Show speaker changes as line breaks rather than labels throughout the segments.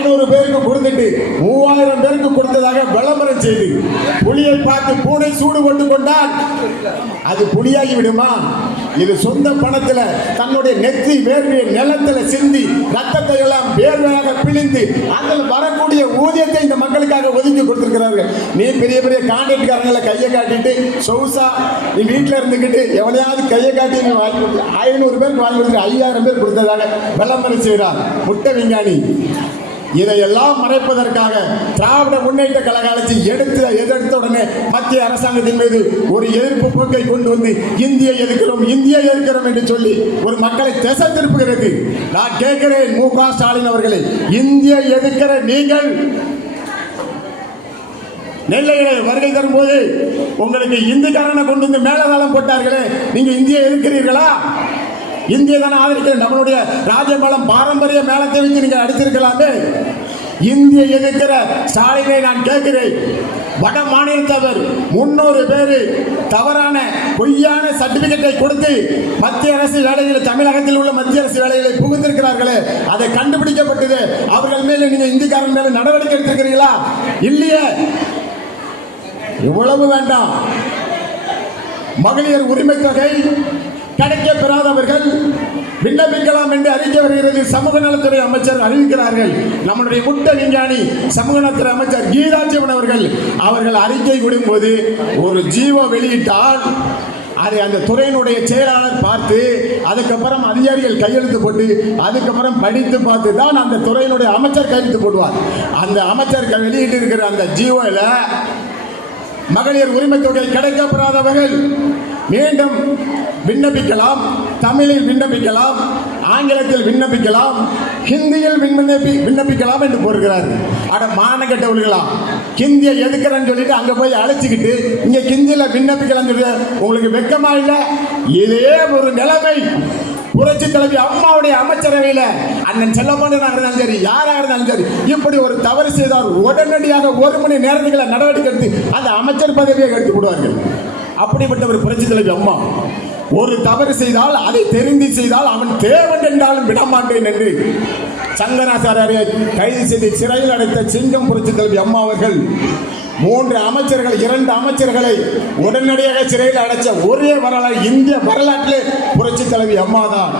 ஐநூறு பேருக்கு கொடுத்துட்டு மூவாயிரம் பேருக்கு கொடுத்ததாக விளம்பரம் செய்து புலியை பார்த்து பூனை சூடு கொண்டு கொண்டால் அது புலியாகி விடுமா? இது சொந்த பணத்துல தன்னுடைய நெத்தி வேர்வையை நிலத்துல சிந்தி ரத்தத்தை எல்லாம் வேர்வையாக பிழிந்து அதில் வரக்கூடிய ஊதியத்தை இந்த மக்களுக்காக ஒதுக்கி கொடுத்திருக்கிறார்கள். நீ பெரிய பெரிய கான்ட்ராக்ட்காரங்களை கையை காட்டிட்டு சொகுசா நீ வீட்டில் இருந்துக்கிட்டு எவனையாவது கையை காட்டி நீ வாங்கி கொடுத்து ஐநூறு பேருக்கு வாங்கி கொடுத்து ஐயாயிரம் பேர் கொடுத்ததாக விளம்பரம் செய்கிறார் முட்டை விஞ்ஞானி. இதையெல்லாம் மறைப்பதற்காக திராவிட முன்னேற்ற கழக அழைச்சி எடுத்து எதிர்த்த உடனே மத்திய அரசாங்கத்தின் மீது ஒரு எதிர்ப்பு போக்கை கொண்டு வந்து இந்தியை எதிர்க்கிறோம் இந்தியை எதிர்க்கிறோம் என்று சொல்லி ஒரு மக்களை திசை திருப்புகிறது நான் கேட்கிறேன். மு க ஸ்டாலின் அவர்களை இந்தியை எதிர்க்கிற நீங்கள் நெல்லையிலே வருகை தரும்போது உங்களுக்கு இந்திக்காரனை கொண்டு வந்து மேலதாளம் போட்டார்களே நீங்க இந்தியை எதிர்க்கிறீர்களா? இந்திய தானே ஆதரிக்கிற நம்மளுடைய ராஜபலம் பாரம்பரிய மேலத்தை வச்சு நீங்கள் அடிச்சிருக்கலாமே இந்திய எதிர்க்கிற ஸ்டாலினை நான் கேட்கிறேன். வட மாநிலத்தவர் முன்னூறு பேரு தவறான பொய்யான சர்டிபிகேட்டை கொடுத்து மத்திய அரசு வேலைகளை தமிழகத்தில் உள்ள மத்திய அரசு வேலைகளை புகுந்திருக்கிறார்களே அதை கண்டுபிடிக்கப்பட்டது. அவர்கள் மேல நீங்க இந்திக்காரன் மேல நடவடிக்கை எடுத்திருக்கிறீங்களா இல்லையே. இவ்வளவு வேண்டாம். மகளிர் உரிமை தொகை கிடைக்க பெறாதவர்கள் விண்ணப்பிக்கலாம் என்று அறிக்கை வருகிறது. சமூக நலத்துறை அமைச்சர் அறிவிக்கிறார்கள். நம்முடைய முட்டை விஞ்ஞானி சமூக நலத்துறை அமைச்சர் கீதாஜீவன் அவர்கள் அவர்கள் அறிக்கை விடும்போது ஒரு ஜீவோ வெளியிட்டால் அதை அந்த துறையினுடைய செயலாளர் பார்த்து அதுக்கப்புறம் அதிகாரிகள் கையெழுத்து போட்டு அதுக்கப்புறம் படித்து பார்த்து தான் அந்த துறையினுடைய அமைச்சர் கையெழுத்து போடுவார். அந்த அமைச்சர் வெளியிட்டு இருக்கிற அந்த ஜீவோல மகளிர் உரிமை தொகை கிடைக்கப்படாதவர்கள் மீண்டும் விண்ணப்பிக்கலாம் தமிழில் விண்ணப்பிக்கலாம் ஆங்கிலத்தில் விண்ணப்பிக்கலாம் ஹிந்தியில் விண்ணப்பி விண்ணப்பிக்கலாம் என்று போடுகிறார். அட மானக்கட்டவர்களா ஹிந்தியை எதுக்குறேன்னு சொல்லிட்டு அங்கே போய் அழைச்சிக்கிட்டு இங்கே ஹிந்தியில் விண்ணப்பிக்கலாம் சொல்லி உங்களுக்கு வெக்கமா இல்லை? இதே ஒரு நிலைமை. புரட்சி தலைவி அம்மாவுடைய அமைச்சரவையில் அண்ணன் செல்லப்பாண்டியனாக இருந்தாலும் சரி யாராக இருந்தாலும் சரி இப்படி ஒரு தவறு செய்தால் உடனடியாக ஒரு மணி நேரத்துக்குள்ள நடவடிக்கை எடுத்து அந்த அமைச்சர் பதவியை எடுத்து விடுவார்கள் அப்படிப்பட்ட ஒரு புரட்சி அம்மா. ஒரு தவறு செய்தால் அதை தெரிந்து செய்தால் அவன் தேவன் என்றாலும் விடமாட்டேன் என்று சங்கராச்சாரியை கைது செய்து சிறையில் அடைத்த சிங்கம் புரட்சி தலைவி அம்மா அவர்கள் மூன்று அமைச்சர்கள் இரண்டு அமைச்சர்களை உடனடியாக சிறையில் அடைச்ச ஒரே வரலாறு இந்திய வரலாற்றிலே புரட்சி தலைவி அம்மா தான்.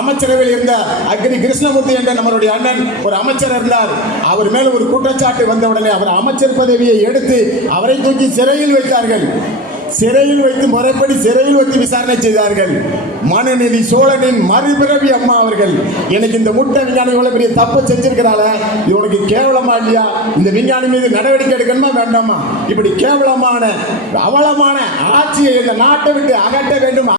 அமைச்சரவையில் இருந்த அக்னி கிருஷ்ணமூர்த்தி என்ற நம்மளுடைய அண்ணன் ஒரு அமைச்சர் இருந்தார். அவர் மேல் ஒரு குற்றச்சாட்டு வந்தவுடனே அவர் அமைச்சர் பதவியை எடுத்து அவரை தூக்கி சிறையில் வைத்தார்கள். சிறையில் வைத்து முறைப்படி சிறையில் வைத்து விசாரணை செய்தார்கள். மனுநீதி சோழனின் மறுபிறவி அம்மா அவர்கள் எனக்கு இந்த முட்டை விஞ்ஞானி இவ்வளவு பெரிய தப்பு செஞ்சிருக்கிறாள? இது உனக்கு கேவலமா இல்லையா? இந்த விஞ்ஞானி மீது நடவடிக்கை எடுக்கணுமா வேண்டாமா? இப்படி கேவலமான அவலமான ஆட்சியை இந்த நாட்டை விட்டு அகற்ற வேண்டும்.